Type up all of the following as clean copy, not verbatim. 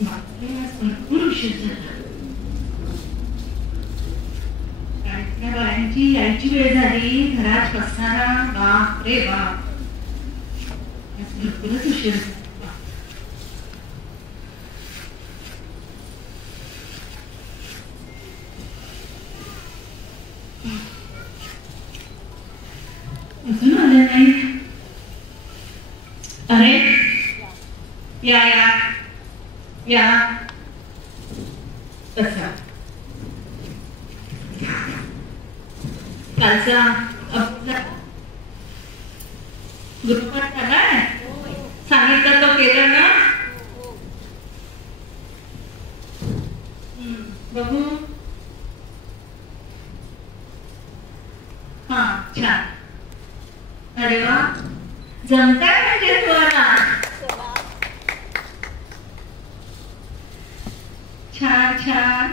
भरपूर उशीर झाला. बायांची यायची वेळ झाली. घरात बसणारा बाप रे बाप, भरपूरच उशीर झाला. अजून आलं नाही. अरे या या या तसा कालचा गृहपाठ झालाय. सांगितलं तो केलं ना. बघू. हा छान. अरे वा, जमताय म्हणजे तुम्हाला. छान छान,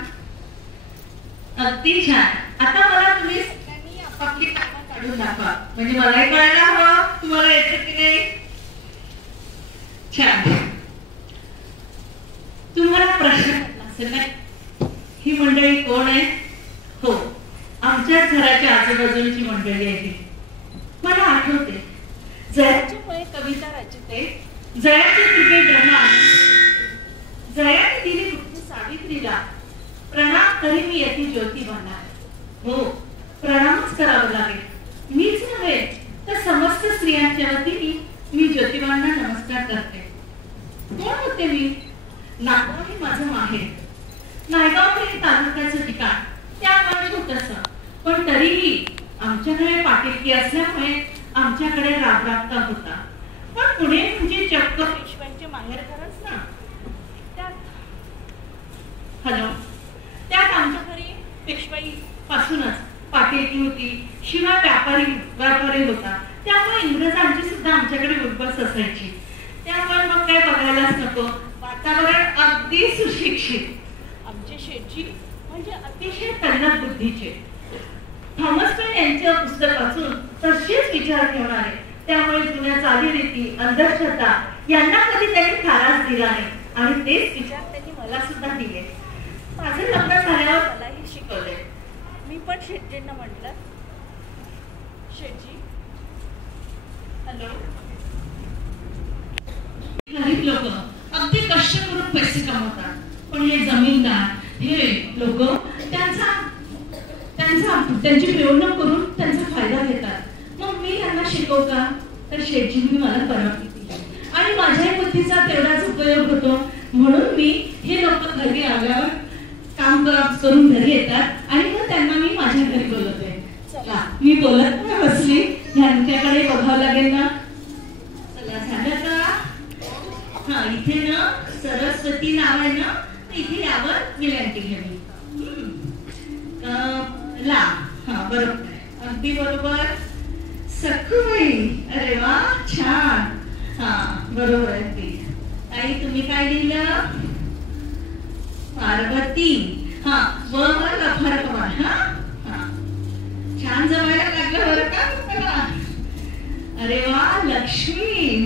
अगदी छान. आता मला तुम्ही सगळ्यांनी आपापली कामं काढून दाखवा, म्हणजे मलाही कळायला हवं तुम्हाला येतं की नाही. छान. तुम्हाला प्रश्न पडला असेल ना, ही मंडळी कोण आहे? हो, आमच्याच घराच्या आजूबाजूची मंडळी आहे. मला आठवते जयाची कविता रचते, जयाची क्रिकेट ड्रामा, जयाने दिली कुठली सावित्रीला प्रणाम करी मी यती ज्योती बनणार. हो, प्रणामच करावं लागेल. मीच नव्हे तर समस्त स्त्रियांच्या वतीने मी ज्योतिबांना नमस्कार करते. कोण होते मी? नागगाव हे माझं माहेर. नायगाव हे तालुक्याचं ठिकाण, त्यामुळे छोटंसं, पण तरीही आमच्याकडे पाटीलकी असल्यामुळे आमच्याकडे राबराबता होता. पण पुणे म्हणजे चक्क पेशव्यांचे माहेरघरच ना. त्यात आमच्या घरी पेशवाई पासूनच पाटीलकी होती, शिवाय व्यापारी होता. त्यामुळे इंग्रजांची सुद्धा आमच्याकडे उठबस असायची. त्यामुळे मग काय बघायलाच नको, वातावरण अगदी सुशिक्षित. आमचे शेठजी म्हणजे अतिशय तल्लख बुद्धीचे. थॉमस पेन यांच्या पुस्तक वाचून तसेच विचार ठेवणारे. त्यामुळे जुन्या चालीरीती, अंधश्रद्धा यांना कधी त्यांनी थाराच दिला नाही आणि तेच विचार त्यांनी मला सुद्धा दिले. माझे लग्न झाल्यावर मलाही शिकवले. मी पण शेठजींना म्हटलं, शेठजी हॅलो. गरीब लोक अगदी कष्ट करून पैसे कमवतात, पण हे जमीनदार हे लोक त्यांची मिळवणूक करून त्यांचा फायदा घेतात. मग मी त्यांना शिकवू का? तर शेठजींनी मला परवानगी दिली आणि माझ्या बुद्धीचा तेवढाच उपयोग होतो. म्हणून मी हे लोक घरी आल्यावर काम करून घरी येतात आणि मग त्यांना मी माझ्या घरी बोलवते. चला, मी बोलत नाही बसली, ह्यांच्याकडे बघावं लागेल ना. चला, झालं का? हा, इथे ना सरस्वती नाव आहे ना, इथे यावर विनंती घ्यावी. ला, हा बरोबर, अगदी बरोबर. सखूबाई, अरे वा, छान. हा बरोबर आहे. ताई तुम्ही काय लिहिलं? पार्वती. हा, वर फरक हा. छान जमायला लागलं बरं का तुम्हाला. अरे वा, लक्ष्मी.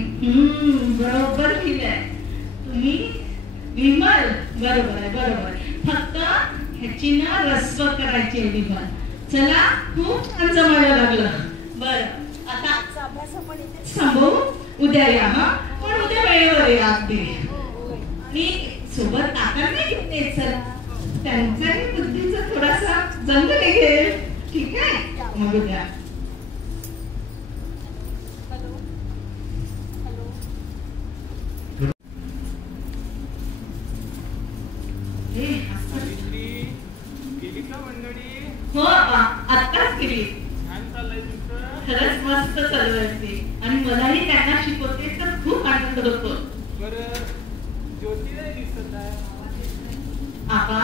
बरोबर लिहिलंय तुम्ही. विमल, बरोबर आहे, बरोबर. फक्त ह्याची ना रस्व करायची आहे विमल. चला, खूप छान जमायला लागलं. बरं, आता आजचा अभ्यास आपण इथे थांबवू. उद्या या. हा, पण उद्या वेळेवर या अगदी. आणि सोबत काका नाही घेऊन येत. चला, त्यांचाही बुद्धीचा थोडासा जंग निघेल. ठीक आहे, मग उद्या. हो, आत्ताच केली. खरंच मस्त चालू असते आणि मलाही त्यांना शिकवते तर खूप आनंद होतो. आबा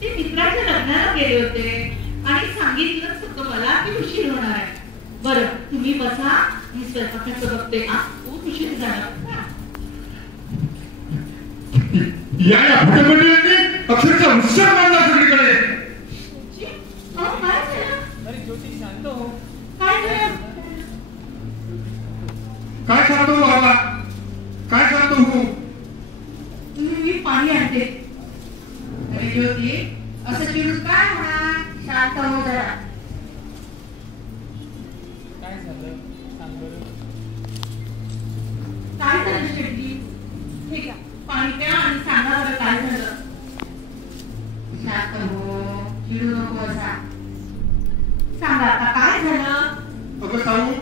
ते मित्राच्या लग्नाला गेले होते आणि सांगितलंच होतं मला की उशीर होणार आहे. बरं, तुम्ही बसा, मी स्वयंपाकाचं बघते. खूप उशीर झाला. अक्षरशः उत्साह मानला सगळीकडे. काय सांगतो बाबा, काय सांगतो? मी पाणी आणते. झालं शेटजी? ठीक आहे, पाणी प्या आणि सांगा बरं काय झालं. शांत हो, चिडू नको असा. सांगा आता काय झालं? अगं साऊ,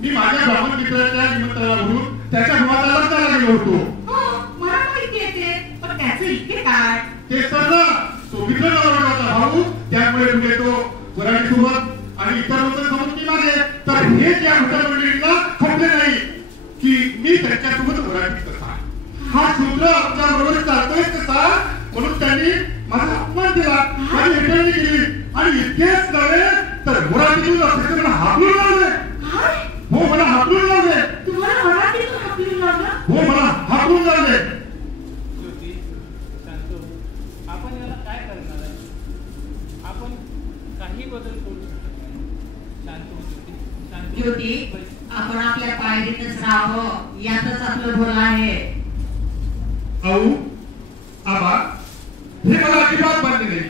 मी माझ्या ब्राह्मण मित्राच्या निमंत्रणावरून त्याच्या मुलाचा लग्नाला गेलो होतो. हो, मला माहिती आहे ते, पण त्याचं इतके काय? ते तर ना, तो मित्र नवरा भाऊ, त्यामुळे पुढे तो वराडी सोबत आणि इतर लोक समजून मागे. तर हे त्या मित्र मंडळींना खपले नाही की मी त्यांच्यासोबत वराडीत कसा. हा शूद्र आमच्या बरोबर चालतोय कसा, म्हणून त्यांनी माझा अपमान केला, माझी हेटरणी केली आणि इतकेच नव्हे तर वराडीतून असे मला हाकलून लावले. हो, मला हाकलून लावले. तुम्हाला वराडीतून हाकलून लावलं? हो, मला हाकलून लावले. आपण याला काय करणार आहे? आपण काही बदल करू शकत नाही. शांत होती ज्योती, आपण आपल्या पायरीतच राहावं, यातच आपलं भलं आहे. आऊ, आबा, हे मला अजिबात मान्य नाही.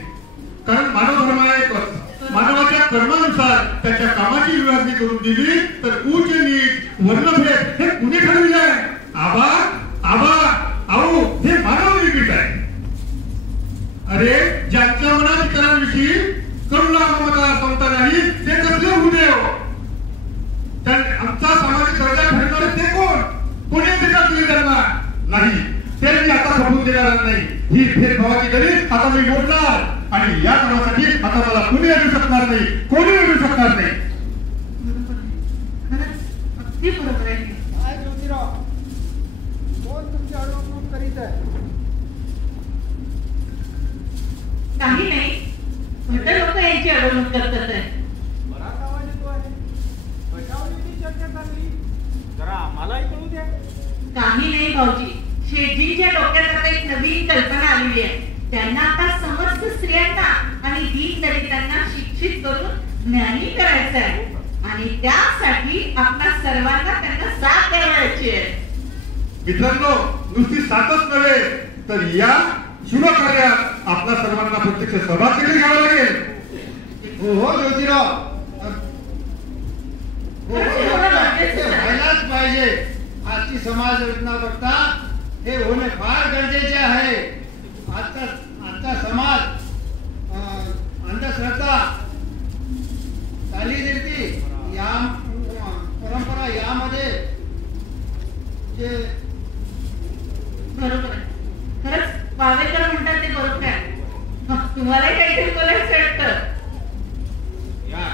कारण मानव धर्म आहे एकच. मानवाच्या कर्मानुसार त्याच्या कामाची विभागणी करून दिली तर उच्च नीच वर्णभेद हे कुणी ठरविले आहे? आबा, आबा, आऊ, हे मानव निर्मित आहे. अरे, ज्यांच्या मनात इतरांविषयी करुणा ममता समता नाही ते कसले भूदेव? आमचा सामाजिक दर्जा ठरवणारे ते कोण? कोणी अधिकार दिले त्यांना? नाही, ते मी आता खपवून देणार नाही. ही भेदभावाची गरी आता मी मोडणार आणि या कामासाठी आता मला कोणी अडू शकणार नाही, कोणी अडू शकणार नाही. अगदी बरोबर आहे. काय ज्योतिराव, कोण तुमची अडवणूक करीत आहे? काही नाही, भट लोक यांची अडवणूक करतात आहे. बराच आवाज येतो आहे. कशावरची चर्चा चालली? जरा आम्हालाही कळू द्या. काही नाही भाऊजी, शेठजींच्या डोक्यात आता एक नवीन कल्पना आलेली आहे. त्यांना आता समस्त स्त्रियांना आणि दीनदलितांना शिक्षित करून ज्ञानी करायचं आहे आणि त्यासाठी आपल्या सर्वांना त्यांना साथ द्यायची आहे. मित्रांनो, नुसती साथच नव्हे तर या शुभ कार्यात आपल्या सर्वांना प्रत्यक्ष सहभाग देखील घ्यावा लागेल. हो हो ज्योतिराव, व्हायलाच पाहिजे. आजची समाज रचना बघता हे होणे फार गरजेचे आहे. आजचा समाज अंधश्रद्धा, चालीरीती, या परंपरा यामध्ये जे बरोबर आहे. खरंच वावेकर म्हणतात ते बरोबर आहे. तुम्हालाही काहीतरी बोलायचं वाटतं. या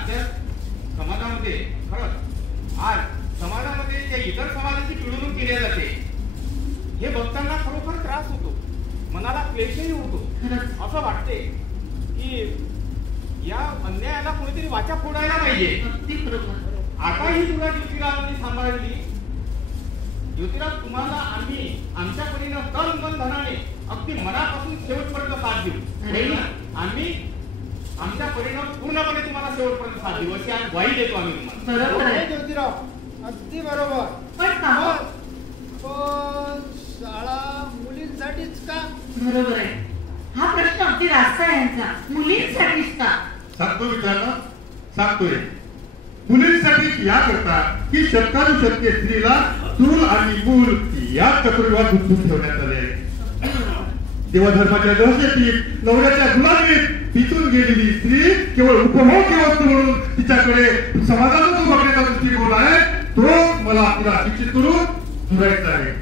समाजामध्ये खरंच आज समाजामध्ये त्या इतर समाजाची पिळवणूक केली जाते हे बघताना खरोखर त्रास होतो, मनाला क्लेशही होतो. असं वाटते की या अन्यायाला कोणीतरी वाचा फोडायला पाहिजे. अगदी बरोबर. आता ही तुला ज्योतिरावांनी सांभाळली. ज्योतिराव, तुम्हाला आम्ही आमच्या परीनं तन मन धनाने अगदी मनापासून शेवटपर्यंत साथ देऊ. आम्ही आमच्या परीनं पूर्णपणे तुम्हाला शेवटपर्यंत साथ देऊ अशी आज ग्वाही देतो आम्ही तुम्हाला. बरोबर आहे ज्योतिराव, अगदी बरोबर. पण का? पण शाळा मुलींसाठीच का? बरोबर आहे. हा प्रश्न अगदी रास्त आहे यांचा. मुलींसाठीच का? सांगतो मित्रांनो, सांगतोय. मुलींसाठी या करता की शतकानुशतके स्त्रीला चूल आणि मूल या चक्रव्यूहात गुंतवून ठेवण्यात आले आहे. देवधर्माच्या दहशतीत नवऱ्याच्या गुलामीत पिचून गेलेली स्त्री केवळ उपभोग्य वस्तू म्हणून तिच्याकडे समाजाचा जो बघण्याचा दृष्टिकोन आहे तो मला तिला शिक्षित करून सुधारायचा आहे.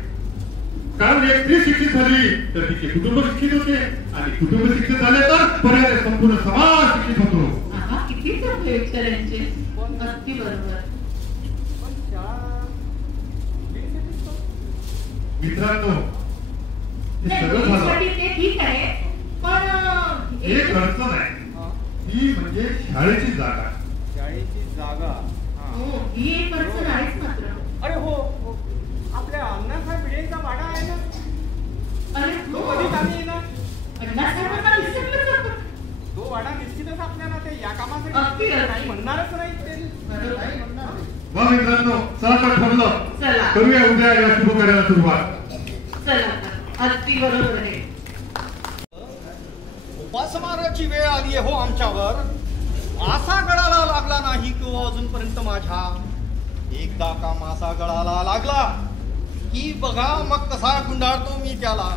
कारण एक स्त्री शिक्षित झाली तर तिचे कुटुंब शिक्षित होते आणि कुटुंब शिक्षित झाले तर पर्याय संपूर्ण समाज शिक्षित होतो. आहा, किती चांगले विचार यांचे. अगदी बरोबर. पण शाळा मुलींसाठीच का? मित्रांनो, हे नाही, सगळं झालं. मुलींसाठी ते ठीक आहे, पण एक अडचण आहे, ही म्हणजे शाळेची जागा. शाळेची जागा. हो, ही एक अडचण आहेच मात्र. अरे हो, आपल्या अण्णासाहेब भिडेंचा वाडा आहे ना, अरे तो हो, कधी कामी येणार? अण्णासाहेबांना विसरलंच आपण. तो वाडा निश्चितच आपल्याला ते या अगदी कामासाठी अगदी. काही म्हणणारच नाही ते. बरोबर. काही म्हणणार नाही. वा मित्रांनो, चला तर ठरलं, चला करूया उद्या या शुभ कार्याला सुरुवात. चला, अगदी बरोबर आहे. उपासमाराची वेळ आली आहे हो आमच्यावर. मासा गळाला लागला नाही किंवा अजूनपर्यंत माझ्या. एकदा का मासा गळाला लागला की बघा मग कसा गुंडाळतो मी त्याला,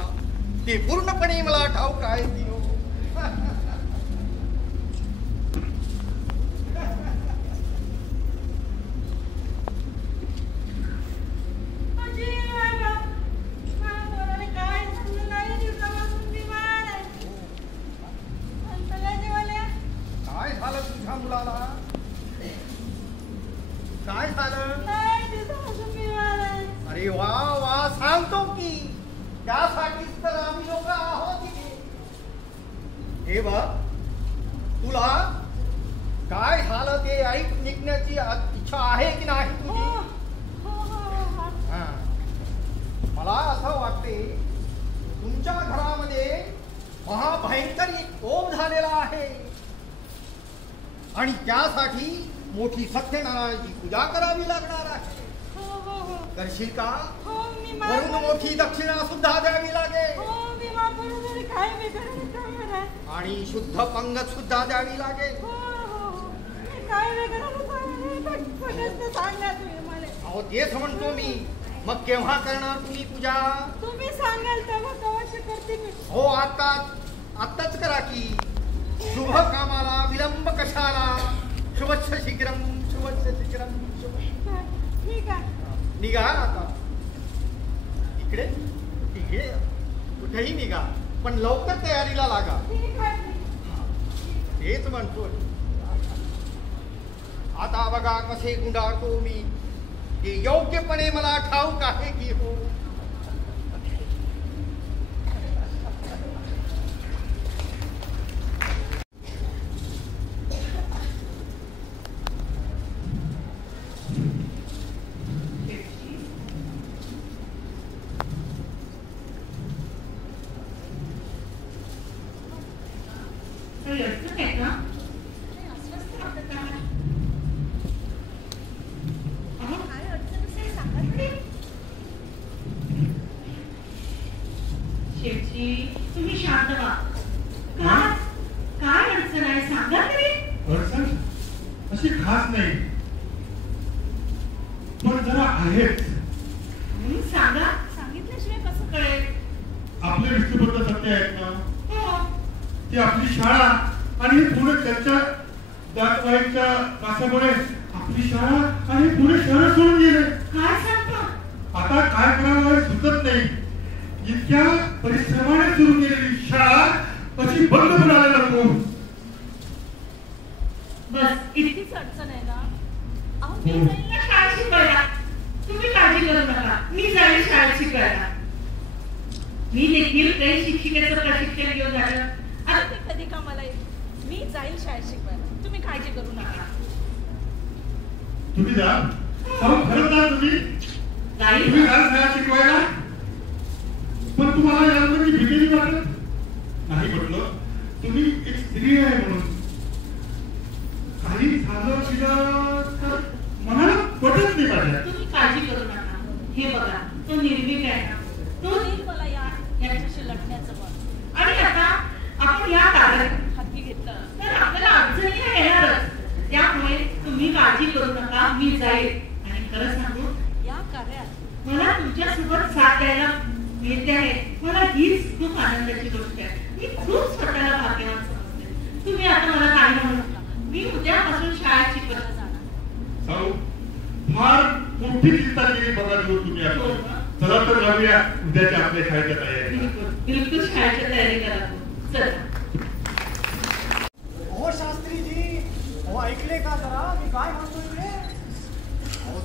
ते पूर्णपणे मला ठाऊक आहे की हो. काय झालं तुझ्या मुलाला? काय झालं? अरे वा वा, सांगतो की त्यासाठीच तर आम्ही लोक आहोत इथे. हे बघ, तुला काय झालं ते ऐक निघण्याची इच्छा आहे की नाही तुझी? हा. मला असं वाटते तुमच्या घरामध्ये महाभयंकर एक कोप झालेला आहे आणि त्यासाठी मोठी सत्यनारायणाची पूजा करावी लागणार आहे. करशील का? वरून मोठी दक्षिणा सुद्धा द्यावी लागेल आणि शुद्ध पंगत सुद्धा द्यावी लागेल. अहो तेच म्हणतो मी. मग केव्हा करणार तुम्ही पूजा? तुम्ही सांगाल तेव्हा कवाशी करते मी. हो, आत्ताच करा की. शुभ कामाला विलंब कशाला, शुभच्छ शीघ्रम शुभच्छ शीघ्रम. ठीक आहे. निघा आता इकडे तिकडे कुठेही निघा, पण लवकर तयारीला लागा. ठीक आहे. तेच म्हणतो. आता बघा कसे गुंडाळतो मी, ते योग्यपणे मला ठाऊक आहे की हो. तुम्ही शांत व्हा. काय अडचण आहे सांगा तरी. अडचण अशी खास नाही, पण जरा आहेच. सांगा. सांगितल्याशिवाय कसं कळेल? आपले विष्णुभक्त सत्य आहेत ना, हो. ती आपली शाळा आणि पुणे त्यांच्या दातवाईच्या कासामुळे आपली शाळा आणि पुणे शहर सोडून गेले. काय सांगता? आता काय करावं हे सुचत नाही. इतक्या परिश्रमाने सुरू केलेली शाळा अशी बंद पडायला नको. बस इतकीच अडचण आहे ना. अहो मी जाईल ना शाळेत शिकायला. तुम्ही काळजी करू नका, मी जाईल शाळेत शिकायला. मी देखील काही शिक्षिकेचं प्रशिक्षण घेऊन झालं. आता ते कधी कामाला येईल. मी जाईल शाळेत शिकवायला, तुम्ही काळजी करू नका. तुम्ही जा. खरंच जा तुम्ही. तुम्ही जाल शाळेत शिकवायला. पण तुम्हाला यामध्ये भीती वाटत नाही. म्हटलं तुम्ही एक स्त्री आहे म्हणून काही झालं तिला तर मनाला पटत नाही माझ्या. तुम्ही काळजी करू नका. हे बघा, तो निर्भीक आहे ना. तो देईल मला याच्याशी लढण्याचं बळ. आणि आता आपण या कार्यात हाती घेतलं तर आपल्याला अडचणी येणारच. त्यामुळे तुम्ही काळजी करू नका, मी जाईल. आणि खरं सांगू, या कार्यात मला तुमच्यासोबत साथ द्यायला मिळते आहे. मला हीच खूप आनंदाची गोष्ट आहे. मी खूप स्वतःला भाग्यवान समजते. तुम्ही आता मला काय म्हणू नका. मी उद्यापासून शाळेत शिकवत जाणार. फार मोठी चिंता केली बघा तुम्ही. चला तर जाऊया उद्याच्या आपल्या शाळेच्या तयारी. बिलकुल शाळेच्या तयारी करा. चला. हो शास्त्रीजी, हो ऐकले का जरा मी काय म्हणतोय रे?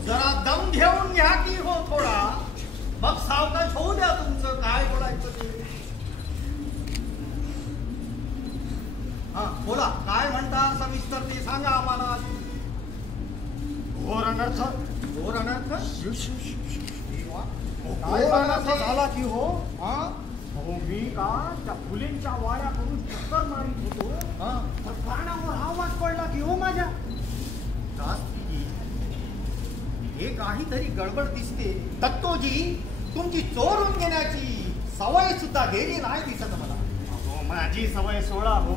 जरा दम घेऊन घ्या की हो थोडा, मग सावकाश होऊ द्या तुमचं काय बोलायचं ते. हा बोला, काय म्हणता सविस्तर ते सांगा आम्हाला. घोर अनर्थ, घोर अनर्थ. काय अनर्थ झाला की हो? हा हो, मी का त्या फुलेंच्या वाड्या करून चक्कर मारित होतो, तर कानावर आवाज पडला की हो माझ्या. हे काहीतरी गडबड दिसते. दत्तोजी, तुमची चोरून घेण्याची सवय सुद्धा गेली नाही दिसत मला. हो, माझी सवय सोडा हो,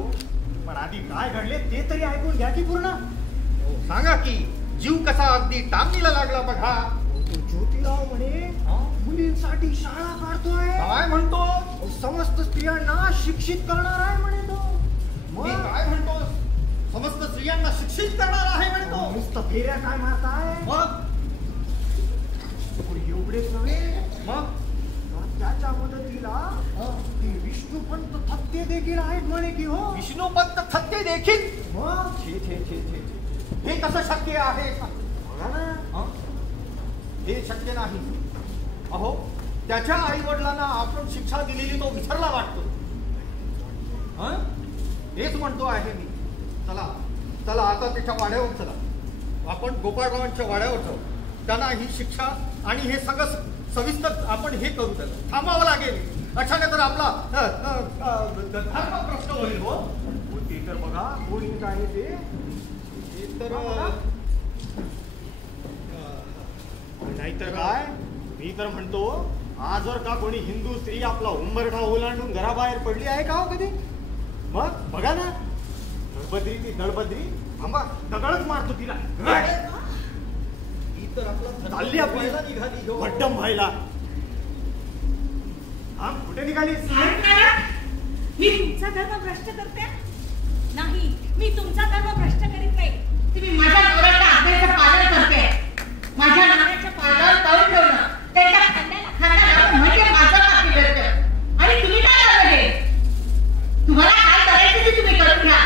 पण आधी काय घडले ते तरी ऐकून घ्या की पूर्ण. हो सांगा की जीव कसा अगदी टांगणीला लागला बघा. तो ज्योतिराव म्हणे मुली स्त्रियांसाठी शाळा काढतोय. काय म्हणतो? समस्त स्त्रियांना शिक्षित करणार आहे म्हणे तो. मी काय म्हणतो? समस्त स्त्रियांना शिक्षित करणार आहे म्हणे तो. नुसतं फेऱ्या काय मारताय? मग एवढेच नव्हे, मग त्याच्या मदतीला ती विष्णुपंत थत्ते देखील आहेत म्हणे की हो. विष्णुपंत थत्ते देखील? मग हे कसं शक्य आहे? बघा ना, हे शक्य नाही. अहो, त्याच्या आई वडिलांना आपण शिक्षा दिलेली तो विसरला वाटतो. हेच म्हणतो आहे मी. चला चला आता त्याच्या वाड्यावर चला. आपण गोपाळरावांच्या वाड्यावर जाऊ. त्यांना ही शिक्षा आणि हे सगळं सविस्तर आपण हे करू. त्याला थांबावं लागेल. अचानक तर आपला धर्म प्रश्न होईल. हो ते तर बघा कोणी काय ते तर नाहीतर काय. मी तर म्हणतो आजवर का कोणी हिंदू स्त्री आपला उंबरठा ओलांडून घराबाहेर पडली आहे का हो कधी? मग बघा ना, दळबद्री ती दळबद्री आंबा दगडच मारतो तिला. तर आपला चालली आपल्याला निघाली भट्टम व्हायला. हा कुठे निघाली? मी तुमचा धर्म भ्रष्ट करते नाही. मी तुमचा धर्म भ्रष्ट करीत नाही. तुम्ही माझ्या नवऱ्याच्या आज्ञेचं पालन करते. माझ्या नवऱ्याच्या पावलावर पाऊल ठेवणं, त्याच्या खांद्याला लावून म्हणजे माझं पापी करतं. आणि तुम्ही काय लावलं हे? तुम्हाला काय करायचं ते तुम्ही करून घ्या.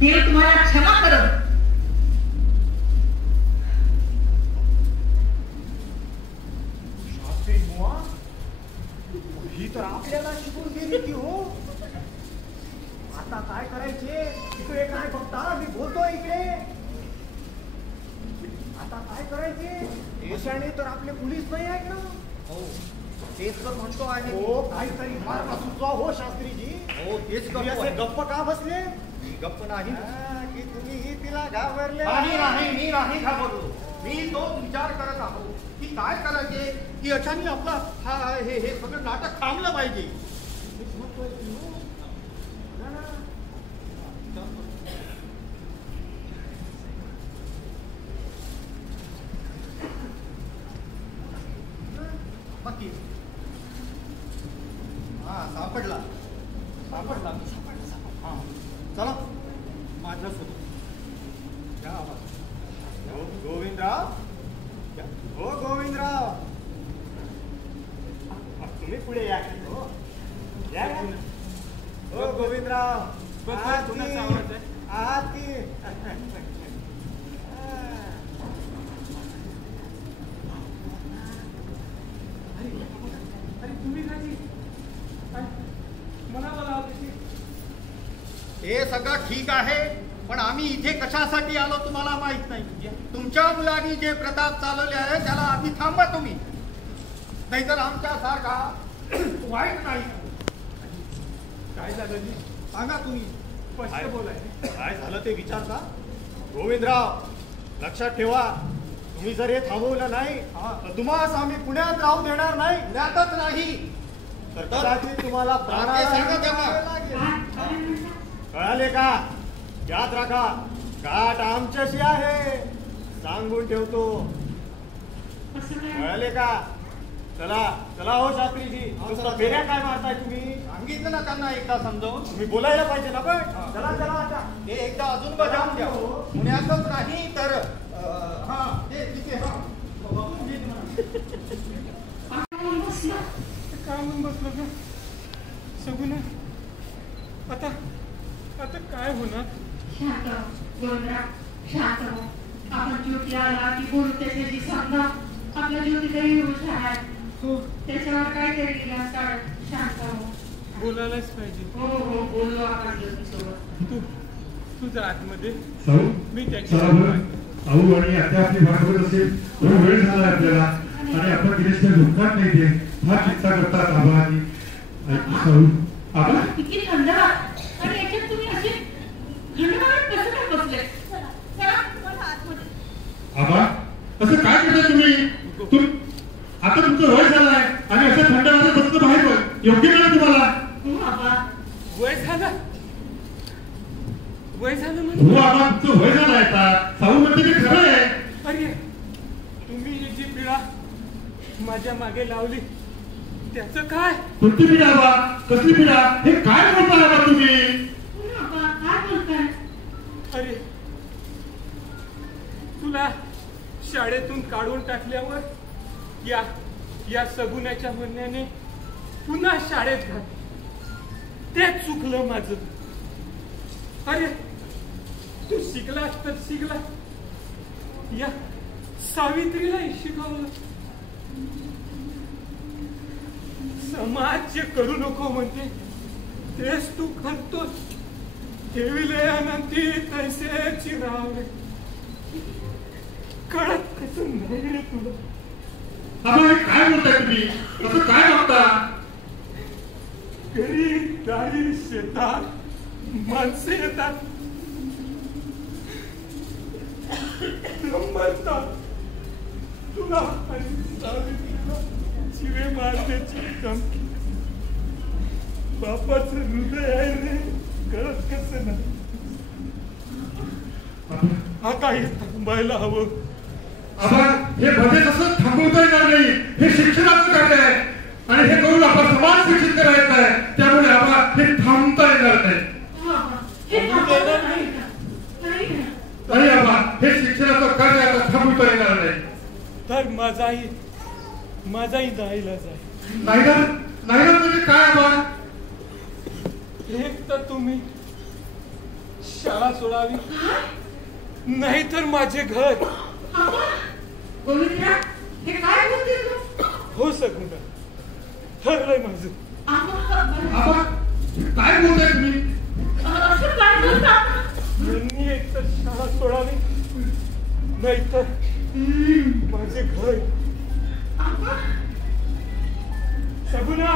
देव तुम्हाला क्षमा करो. ही तर आपल्याला शिकून गेली ती हो. आता काय करायचे? इकडे काय बघता? मी बोलतोय इकडे. आता काय करायचे? देशाने तर आपले पोलीस नाही आहेत ना. हो तेच तर म्हणतो आहे. हो काहीतरी मार्ग सुचवा हो शास्त्रीजी. हो तेच गप्प का बसले? मी गप्प नाही की तुम्ही तिला घाबरले. नाही मी नाही घाबरलो. मी तो विचार करत आहो की काय करायचे की अचानक आपला हा हे सगळं नाटक थांबलं पाहिजे. बाकी हा सापडला. हा चला माझ्या सोबत. गोविंदराव, हो गोविंदराव, तुम्ही पुढे या. हो गोविंदराव, आहात की? अरे तुम्ही काय मला बोलावं? हे सगळं ठीक आहे, पण आम्ही इथे कशासाठी आलो तुम्हाला माहित नाही. तुमच्या मुलांनी जे प्रताप चालवले आहे त्याला आम्ही थांबा तुम्ही, नाहीतर आमच्या सारखा वाईट नाही. काय झालं? सांगा तुम्ही, स्पष्ट बोलाय. काय झालं ते विचारता. गोविंदराव लक्षात ठेवा, तुम्ही जर हे थांबवलं नाही तर तुम्हाला आम्ही पुण्यात राहू देणार नाही. पुण्यातच नाही तर कदाचित तुम्हाला कळाले का? याद राखा, गाठ आमच्याशी आहे, सांगून ठेवतो. कळाले का? चला चला हो शास्त्रीजी, नुसतं फेऱ्या काय मारताय तुम्ही? सांगितलं ना त्यांना एकदा समजावून. तुम्ही बोलायला पाहिजे ना. पण चला चला आता हे एकदा अजून बजावून द्या. पुण्यातच नाही तर हा ते तिथे कामून बसलो का सगुना? आता आता काय होणार? शांत गोविंदराव, शांत हो. आपण ज्योती आला की बोलू त्याच्याशी. समजा आपल्या ज्योतीलाही हुश आहे. हो त्याच्यावर काहीतरी गिलास काढ. शांत हो. बोलायलाच पाहिजे. हो हो बोलू आपण ज्योतीसोबत. तुझ्या आतमध्ये मी त्याची भाऊ आणि आता आपली भागवत असेल तो वेळ झाला आपल्याला आणि आपण गिरीशच्या दुःखात नाही ते हा चिंता करतात. आभारी आपण किती थंडगार आणि याच्यात तुम्ही असे थंडगार कसं काय बसले? आबा असं काय करता तुम्ही? आता तुमचं वय झालंय आणि असं थंड वाजत बसलं बाहेर योग्य नाही तुम्हाला? वय झालं? वय झालं हो आबा, तुमचं वय झालं आता. साऊ म्हणते ते खरं आहे. अरे तुम्ही ही जी पिढा माझ्या मागे लावली त्याचं काय? कोणती पिढा बा? कसली पिढा? हे काय बोलताय बा तुम्ही? काय बोलताय? अरे तुला शाळेतून काढून टाकल्यावर या सगुण्याच्या म्हणण्याने पुन्हा शाळेत घाल. तेच चुकलं माझं. अरे तू शिकलास तर शिकला, या सावित्रीलाही शिकवलं. समाज जे करू नको म्हणते तेच तू करतोस. ठेविले अनंती तैसेची रावले. कळत कसं नाही रे तुला? आबा काय बोलताय तुम्ही? असं काय बघता? घरी दारी शेतात माणसे येतात, म्हणतात तुला आणि सावित्रीला शिवे मारण्याची धमकी. बापाचं हृदय आहे रे, कळत कसं नाही? आता हे थांबायला हवं. आबा हे भजन असं थांबवता येणार नाही. हे शिक्षणाचं कार्य आहे आणि हे करून आपण समाज शिक्षित करायचं आहे. त्यामुळे आबा हे थांबता येणार नाही. नाही आबा, हे शिक्षणाचं कार्य आता थांबवता येणार नाही. तर माझाही नाईलाज आहे. नाही ना म्हणजे काय आबा? एक तर तुम्ही शाळा सोडावी, नाहीतर माझे घर. गोविंदराव, हे काय बोलते तू? हो सगुणा, ठरलंय माझं. आबा काय बोलताय तुम्ही? असं काय बोलता? यांनी एक तर शाळा सोडावी, नाहीतर माझे घर. सगुणा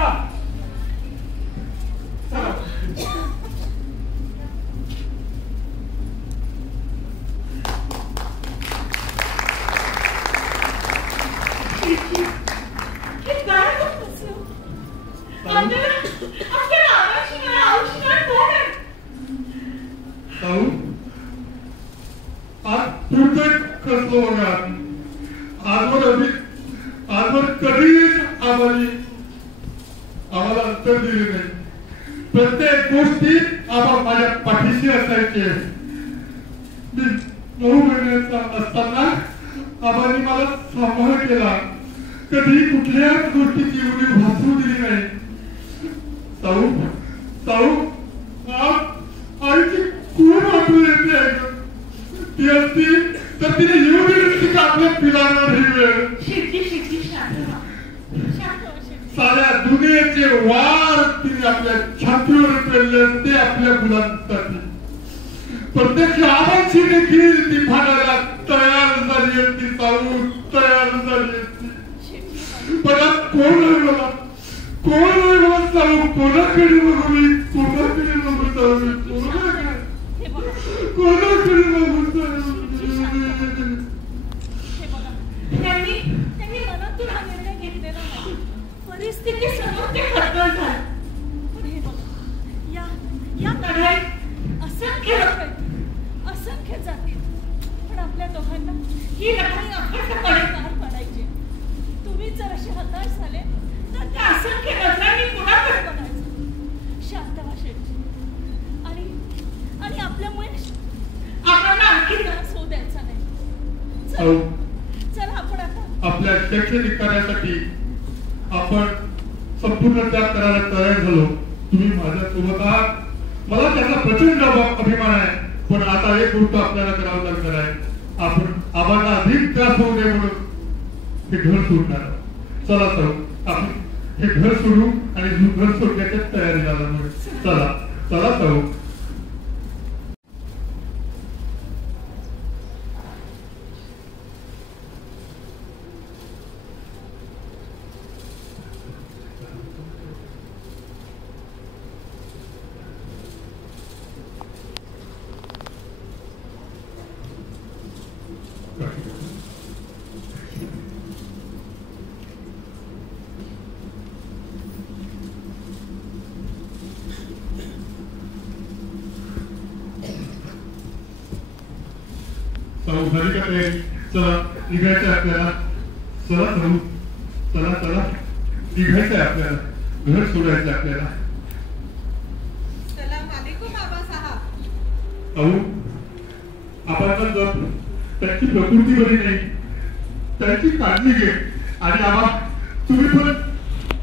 आजवर कधीच आम्हाला उत्तर दिले नाही. प्रत्येक गोष्टीत आबा माझ्या पाठीशी असायचे. मी 9 महिन्याचा असताना आबांनी मला सांभाळ केला. कधी कुठल्याच गोष्टीची उणीव भासू दिली नाही. साऊ आईची खूप आठवण येते. ती असती तर तिने येऊ दिली का आपल्या पिलांना वेळ. साऱ्या दुनियेचे वार तिने आपल्या छातीवर पेरले, ते आपल्या मुलांसाठी. प्रत्यक्ष आबांची देखील ती भागायला तयार झाली असती. साऊ तयार झाली असती. पण कोण आहे मला? कोण आहे मला साऊ? कोणाकडे बघू मी? कोणाकडे बघू साऊ? कोणाकडे बघू साऊ? त्यांनी मनातून हा निर्णय घेतलेला नाही. परिस्थिती समोर ते खतम झालं. पण हे बघा, या लढाईत असंख्य जाती, पण आपल्या दोघांना ही लढाई अखंडपणे पार पाडायची. तुम्ही जर असे हताश झाले तर त्या असंख्य नजरांनी कुणाकडे बघायचं? शांतवा शेठ आणि आपल्यामुळे आपण आणखी त्रास होऊ द्यायचा नाही. चला आपण आता आपल्या शैक्षणिक कार्यासाठी आपण संपूर्ण त्याग करायला तयार झालो. तुम्ही माझ्यासोबत आहात, मला त्याचा प्रचंड अभिमान आहे. पण आता एक गोष्ट आपल्याला करावं लागणार आहे. आपण आबांना अधिक त्रास होऊ नये म्हणून हे घर सोडणार. चला तर आपण हे घर सोडू आणि घर सोडण्याच्या तयारीला लागू. चला तर झाली का तयारी? चला निघायचं आपल्याला. चला निघायचंय आपल्याला, घर सोडायचं आपल्याला. सलाम अलैकुम बाबा साहब. अहो, आपण जर त्यांची प्रकृती बरी नाही, त्यांची काळजी घे. आणि आबा तुम्ही पण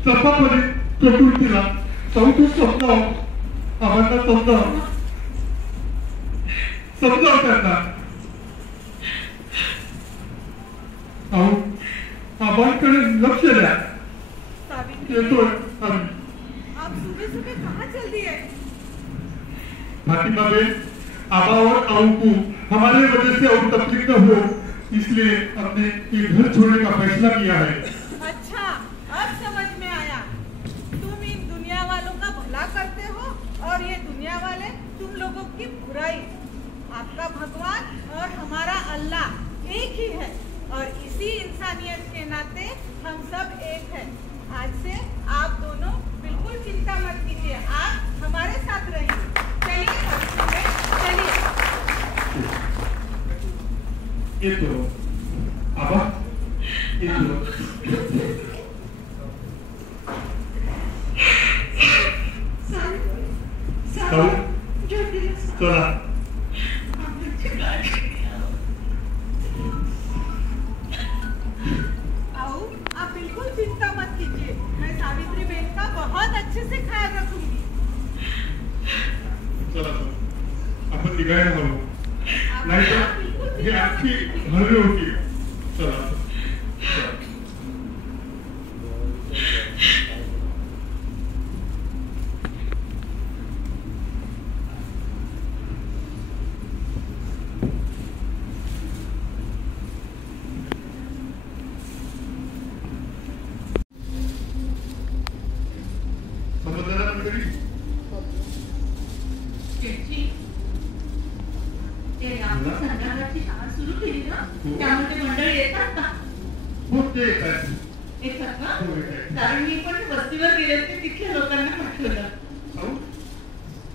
जपामध्ये प्रकृतीला तू समजाव, आम्हाला समजाव त्यांना. अहो, आबांकडे लक्ष द्या. येतोय आम्ही. आप सुबह सुबह कहाँ चल दिए? फातिमा बेन, आबा और अबू को हमारे वजह से और तकलीफ न हो, इसलिए हमने ये घर छोड़ने का फैसला किया है. अच्छा, अब समझ में आया. तुम इन दुनिया वालों का भला करते हो और ये दुनिया वाले तुम लोगों की बुराई. आपका भगवान और हमारा अल्लाह एक ही है और इसी इंसानियत के नाते हम सब एक हैं. आज से आप दोनों बिल्कुल चिंता मत कीजिए, आप हमारे साथ रहिए. चलिए. येतो आबा, येतो. चला. आओ, आप बिल्कुल चिंता मत कीजिए. मैं सावित्री बहन का बहुत अच्छे से ख्याल रखूंगी. चला आपण निघायला हवं, नाहीतर ही आखी हरली होती. चला. त्यामध्ये मंडळी येतात का? येतात का? कारण मी पण वस्तीवर गेले ते तिथल्या लोकांना पाठवलं.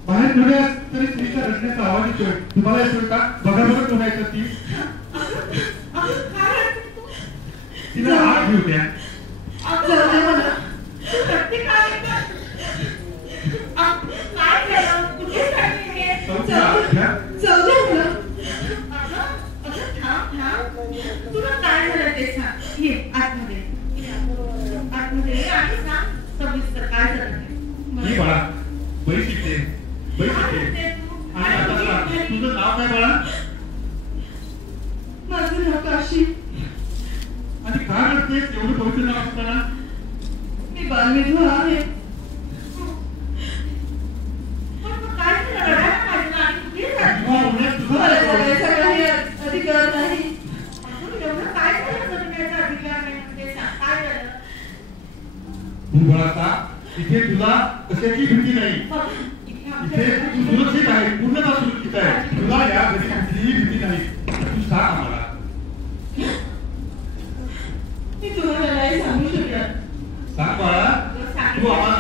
बाहेर थोड्या तरी स्त्रीचा रडण्याचा आवाज येतोय. तुम्हाला येतोय का? बघा बरं कोण आहे ती. तिला हात घेऊ द्या. तुला काय झालं ते सांग. ये आतमध्ये आणि सांग सविस्तर काय झालं. बाळा बैस इथे, बैस इथे. आणि आता सांग, तुझं नाव काय बाळा? माझं नाव काशी. आणि काय रडतेस एवढं पवित्र नाव असताना? मी बालविधवा आहे. काय झालं रडायला माझ्या आणि कुठे काही अधिकार नाही. काय झालं जगण्याचा अधिकार नाही म्हणजे काय झालं? तू बाळा इथे तुला कशाची भीती नाही. इथे तू सुरक्षित आहे, पूर्णतः सुरक्षित आहे. तुला या घरी कुठलीही भीती नाही. तू सांग आम्हाला. मी तुम्हाला नाही सांगू शकत. सांग बाळा. तू आम्हाला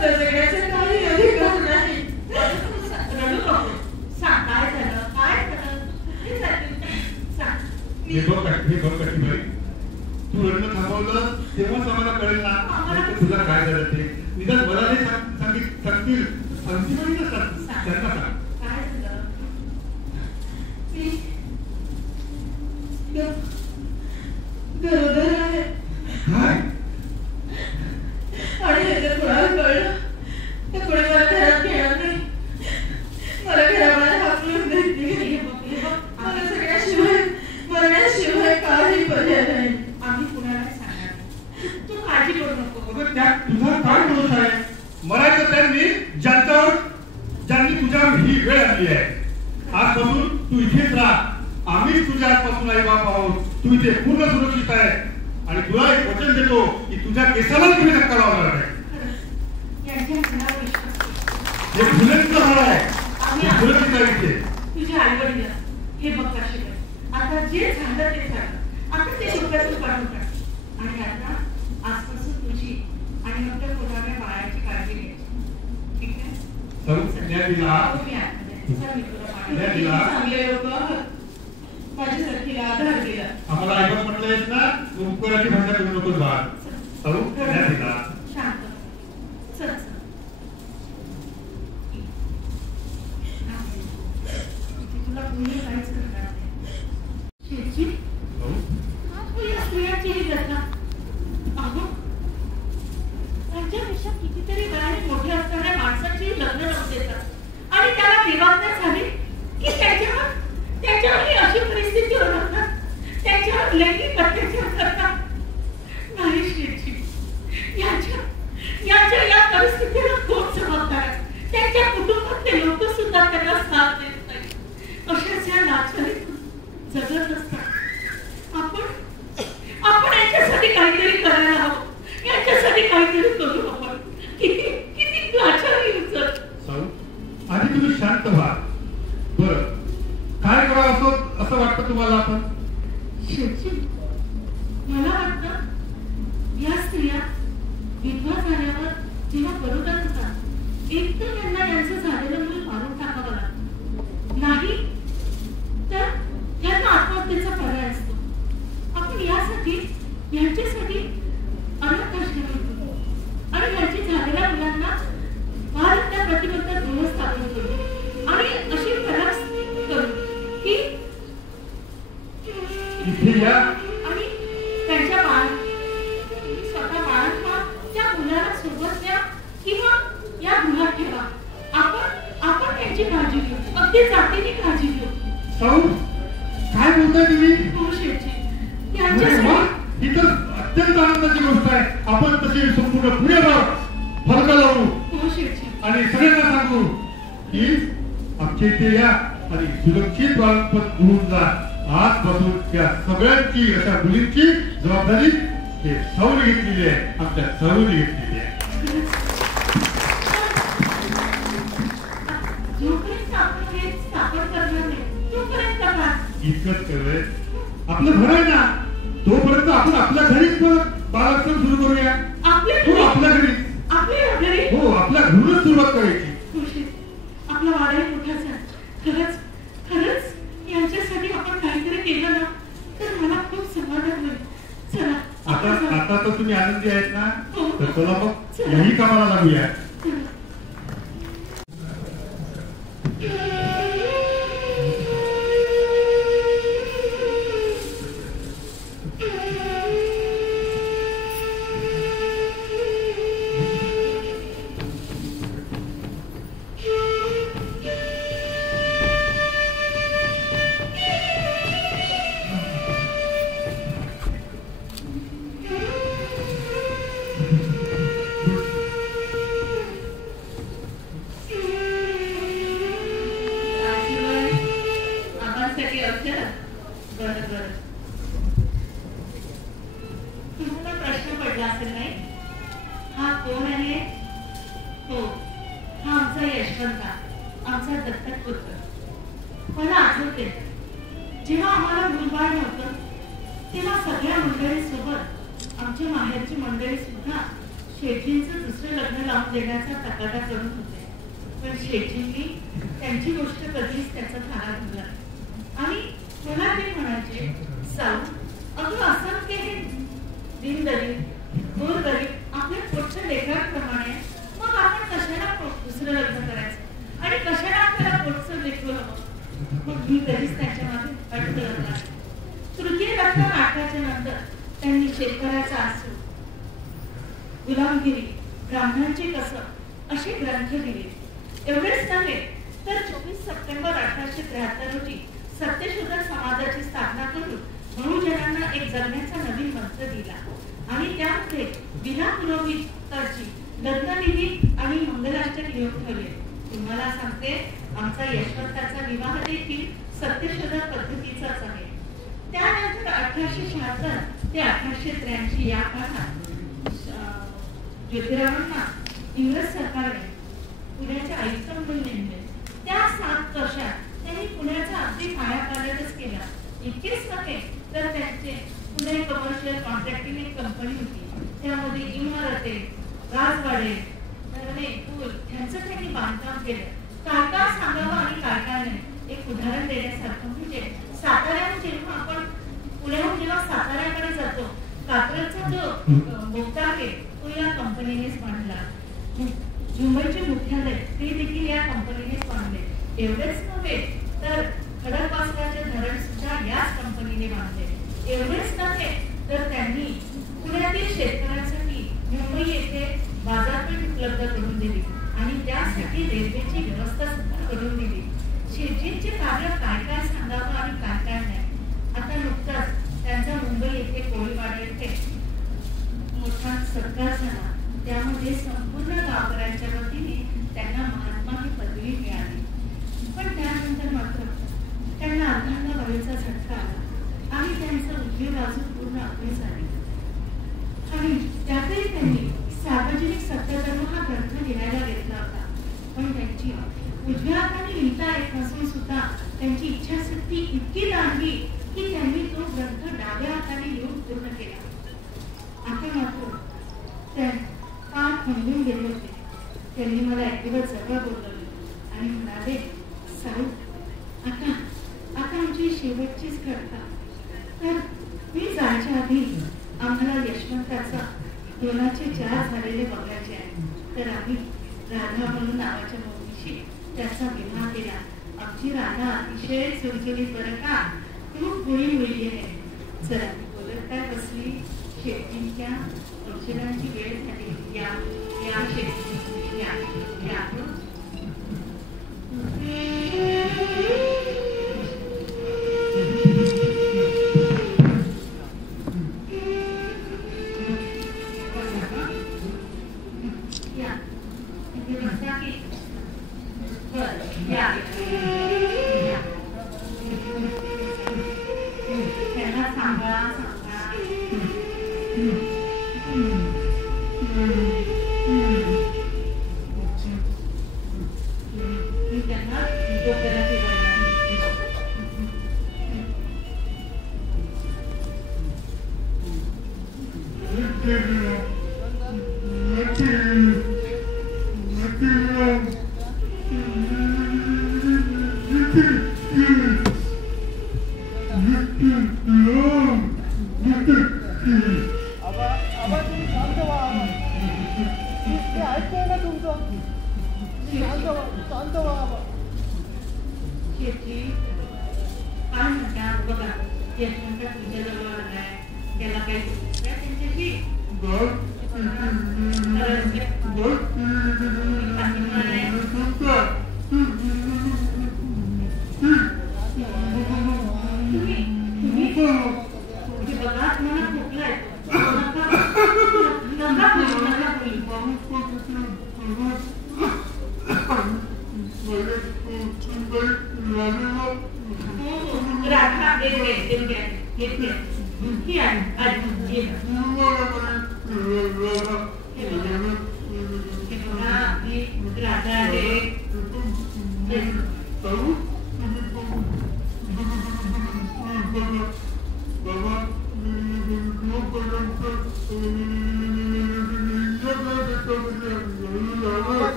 जगण्याचं काही अधिकार नाही. रडू नको. सांग काय झालं, काय झालं. हे बघ कठीबाई, तू रडणं थांबवलं तेव्हाच आम्हाला कळेल ना तुला काय झालं ते. निदान मला नाही सांगतील त्यांना सांग. काय झालं. मी गरोदर आहे. काय? आणि हे कोणाला कळलं तर कोणी मला घरात घेणार नाही. मला घराबाहेर हाकलून देतील. मला सगळ्याशिवाय मरण्याशिवाय काही पर्याय नाही. आम्ही कुणाला सांगणार. तू काळजी करू नको. त्यात तुझा काय दोष आहे? मरायचं त्यांनी ज्यांनी तुझ्यावर ही वेळ आली आहे. आजपासून तू इथेच राहा. आम्ही तुझ्या आजपासून आई बाप आहोत. तू इथे पूर्ण सुरक्षित आहे. आणि तुला एक वचन देतो की तुझ्या केसाला तुम्ही धक्का लावणार आहे. हे फुलेंचं झाड आहे. सुरक्षित आहे इथे. तुझ्या आई वडील हे बघ कसे आता जे झालं ते झालं. आता ते डोक्यातून काढून टाक. आणि आता आजपासून तुझी आणि आपल्या पोटाच्या बाळाची काळजी घ्यायची. ठीक आहे? चांगले लोक माझ्यासारखीला आधार दिला. आम्हाला ऐकत म्हटलंयस ना, उपकाराची भाषा करू नकोस बाळ. सौ पुण्यात दिला. शांत चल चल. तुला कोणी काहीच करणार नाही. शेठजी, या स्त्रियांची ही व्यथा. अहो, त्यांच्यापेक्षा कितीतरी वयाने मोठे असणाऱ्या माणसांची लग्न लावून देतात आणि त्याला बेवारण्यात झाली की त्याच्यावर ही अशी परिस्थिती ओळखतात, त्याच्यावर लैंगिक अत्याचार करतात. नाही शेठजी, यांच्या या परिस्थितीला कोण जबाबदार आहे? त्यांच्या कुटुंबातले लोक सुद्धा त्यांना साथ देत नाही. अशाच या लाचारीतून जगत असतात. आपण यांच्यासाठी काहीतरी करायला हवं. यांच्यासाठी काहीतरी करू आपण. किती लाचारी उचल. आधी तुम्ही शांत व्हा. बरं, काय करावं असं वाटतं तुम्हाला? आपण शेठजी, मला वाटतं या स्त्रिया विधवा झाल्यावर जेव्हा बरोबर होतात, एक तर त्यांना यांचं झालेलं मूल मारून टाकावं लागतं, नाही तर यांना आत्महत्येचा पर्याय असतो. आपण यांच्यासाठी अनाथाश्रम आणि यांची झालेल्या मुलांना बालहत्या प्रतिबंधक गृह स्थापन करू आणि अशी परिस्थिती करू की आणि त्यांच्या स्वतः बाळांना त्या मुलाला सोबत द्या किंवा या गृहात ठेवा. आपण त्यांची काळजी घेऊ, अगदी जातीने काळजी घेऊ. काय बोलताय तुम्ही? हो शेठजी, ही तर अत्यंत आनंदाची गोष्ट आहे. आपण तसे संपूर्ण पुण्यावर फलक लावू. हो शेठजी. आणि सगळ्यांना सांगू की आमच्या इथे या आणि सुरक्षित बाळपण घेऊन जा. आजपासून त्या सगळ्यांची अशा मुलींची जबाबदारी हे सौने घेतलेली आहे, आमच्या सौने घेतलेली आहे. जोपर्यंत आपण हे स्थापन करणार नाही तोपर्यंत का? इतकंच करूय, आपलं घर आहे ना, तोपर्यंत आपण आपल्या घरीच बाळाश्रम सुरू करूया. आपल्या घरी हो, आपल्या घरूनच सुरुवात करायची. आपला वाडाही मोठाच आहे. खरंच यांच्यासाठी आपण काहीतरी केलं ना तर मला खूप समाधान होईल. चला आता तर तुम्ही आनंदी आहेत ना, तर चला मग याही कामाला लागूया. गुलामगिरी, ब्राह्मणांची कसब असे ग्रंथ लिहिले. एवढेच नव्हे तर 24 सप्टेंबर 1873 रोजी सत्यशोधक समाजाची स्थापना करून बहुजनांना एक जगण्याचा नवीन मंत्र दिला आणि त्यामध्ये विना पुरोहिताची लग्नविधी आणि मंगलाष्टक लिहून ठेवले. तुम्हाला सांगते, आमचा यशवंताचा विवाह देखील सत्यशोधक पद्धतीचाच आहे. त्यानंतर 1876 ते 1883 या काळात ज्योतिरावांना इंग्रज सरकारने पुण्याच्या आयुक्त म्हणून नेमले. त्या 7 वर्षात त्यांनी पुण्याचा अगदी कायापालटच केला. इतकेच नव्हे तर त्यांचे पुणे कमर्शियल कॉन्ट्रॅक्टिंग एक कंपनी होती. त्यामध्ये इमारते, राजवाडे, धरणे, पूल यांचं त्यांनी बांधकाम केलं. काय काय सांगावं आणि काय काय नाही एक उदाहरण देण्यासारखं म्हणजे साताऱ्याहून जेव्हा आपण पुण्याहून जेव्हा साताऱ्याकडे जातो कात्रजचा जो बोगदा आहे तो या कंपनीनेच बांधला. मुंबईचे मुख्यालय ते देखील या कंपनीनेच बांधले. एवढेच नव्हे तर खडकवासल्याचे धरण सुद्धा याच कंपनीने बांधले. एवढेच नव्हे तर त्यांनी पुण्यातील शेतकऱ्यांसाठी मुंबई येथे बाजारपेठ उपलब्ध करून दिली आणि त्यासाठी रेल्वेची व्यवस्था सुद्धा करून दिली. शेटजींचे कार्य काय काय सांगावं आणि काय काय नाही. आता नुकताच त्यांचा मुंबई येथे कोळीवाडा येथे मोठा सत्कार झाला. त्यामध्ये संपूर्ण गावकऱ्यांच्या वतीने त्यांना महात्मा ही पदवी मिळाली. पण त्यानंतर मात्र त्यांना अर्धांगा वायूचा झटका आला आणि त्यांचं उजवी बाजू पूर्ण अपघात झाली. आणि त्यातही त्यांनी सार्वजनिक सत्यधर्म हा ग्रंथ लिहायला घेतला होता. पण त्यांची उजव्या हाताने लिहिता येत नसून सुद्धा त्यांची इच्छाशक्ती इतकी दांडली की त्यांनी तो ग्रंथ डाव्या हाताने लिहून पूर्ण केला. आता मात्र त्या फार खंडून गेले होते. त्यांनी मला एक दिवस जवळ बोलवले आणि म्हणाले, साऊ आता आमची शेवटचीच घटना. तर मी जायच्या आधी आम्हाला यशवंताचा 204 झालेले बघायचे आहे. तर आम्ही राधा म्हणून नावाच्या मुलीशी त्याचा विवाह केला. आमची राधा अतिशय सुरसुरीत बरं का, खूप गोळी मुलगी आहे. जरा बोलत काय बसली. शेटजींच्या औषधांची वेळ झाली. या शेटजी या.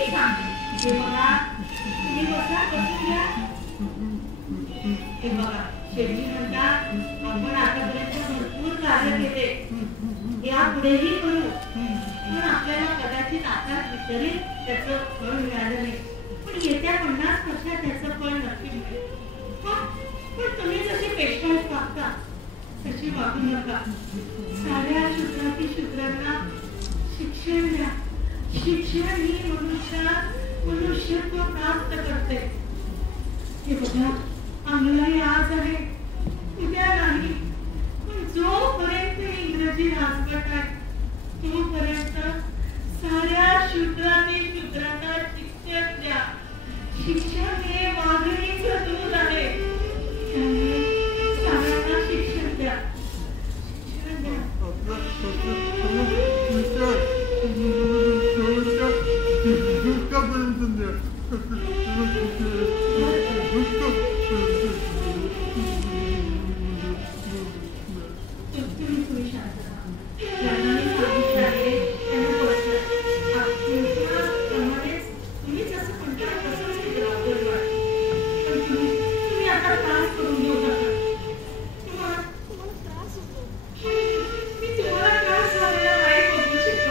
मी सांगते. तुम्ही बसा, बसून घ्या. हे बघा, शेवटी म्हणतात आपण आतापर्यंत भरपूर कार्य केले, यापुढेही करू, पण आपल्याला कदाचित आता विचारित त्याचं फळ मिळालं नाही, पण येत्या 50 वर्षात त्याचं फळ नक्की मिळेल. पण तुम्ही जशी पेशंट वागता तशी वागू नका. साऱ्या शूद्राती शूद्रांना शिक्षण द्या. शिक्षण ही मनुष्यत्व प्राप्त करते. हे बघा, अंगलाही आज आहे, उद्या नाही, पण जोपर्यंत इंग्रजी राजवट आहे तोपर्यंत साऱ्या शूद्राती शूद्रांना शिक्षण द्या. शिक्षण हे वाघिणीचं दूध आहे, त्यामुळे साऱ्यांना शिक्षण द्या. शिक्षण द्या. तुम्ही शांत राहा. लग्नाने सांगितलं आहे त्यांना कळतं. तुमच्याप्रमाणेच तुम्ही जसं म्हणता तसंच ते जबाबदारी वाटते. पण तुम्ही आता त्रास करून घेऊ नका. तुम्हाला त्रास होतो. मी तुम्हाला त्रास झालेला नाही बघू शकत.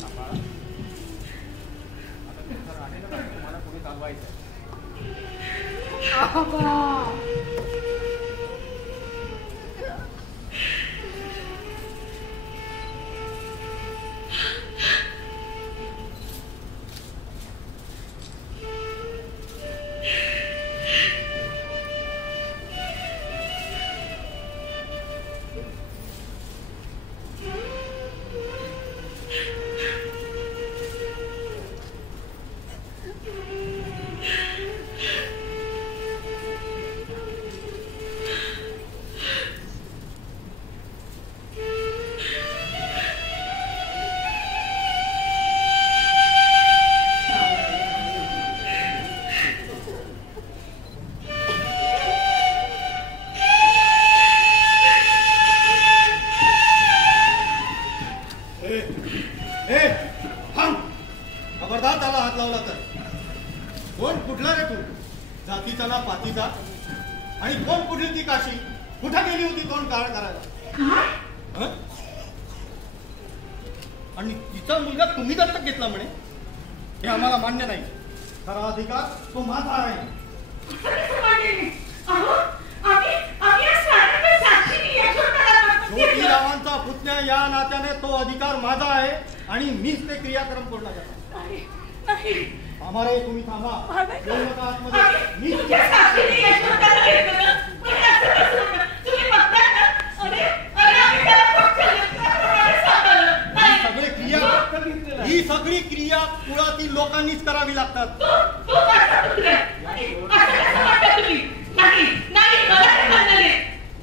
सांभाळा. आता त्यांचा राणीला काय तुम्हाला पुढे चालवायचं आहे. खबरदार त्याला हात लावला तर. कोण कुठला रे तू? जातीचा ना पातीचा? आणि कोण कुठली ती काशी? कुठे गेली होती कोण काळ करायला? आणि तिचा मुलगा तुम्ही दत्तक घेतला म्हणे, हे आम्हाला मान्य नाही. खरा अधिकार तो माझा आहे. ज्योतिरावांचा पुतण्या या नात्याने तो अधिकार माझा आहे आणि मीच ते क्रियाक्रम पूर्ण करतो. आम्हाला तुम्ही थांबा. मी ही सगळी क्रिया कुळातील लोकांनीच करावी लागतात.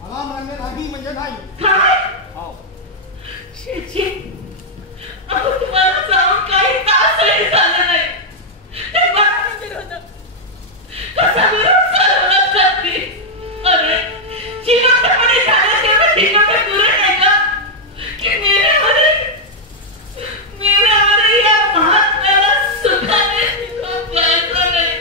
मला मान्य नाही म्हणजे नाही. तुम्हाला जाऊन काही तास झालं नाही. ते बरं मंदिर होतं. कसा अरे जिवंतपणे झालं तेवढं जिवंत पुरे नाही का की मेऱ्यामध्ये या महात्म्याला सुखाने जायचं नाही.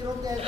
निरोप द्यायला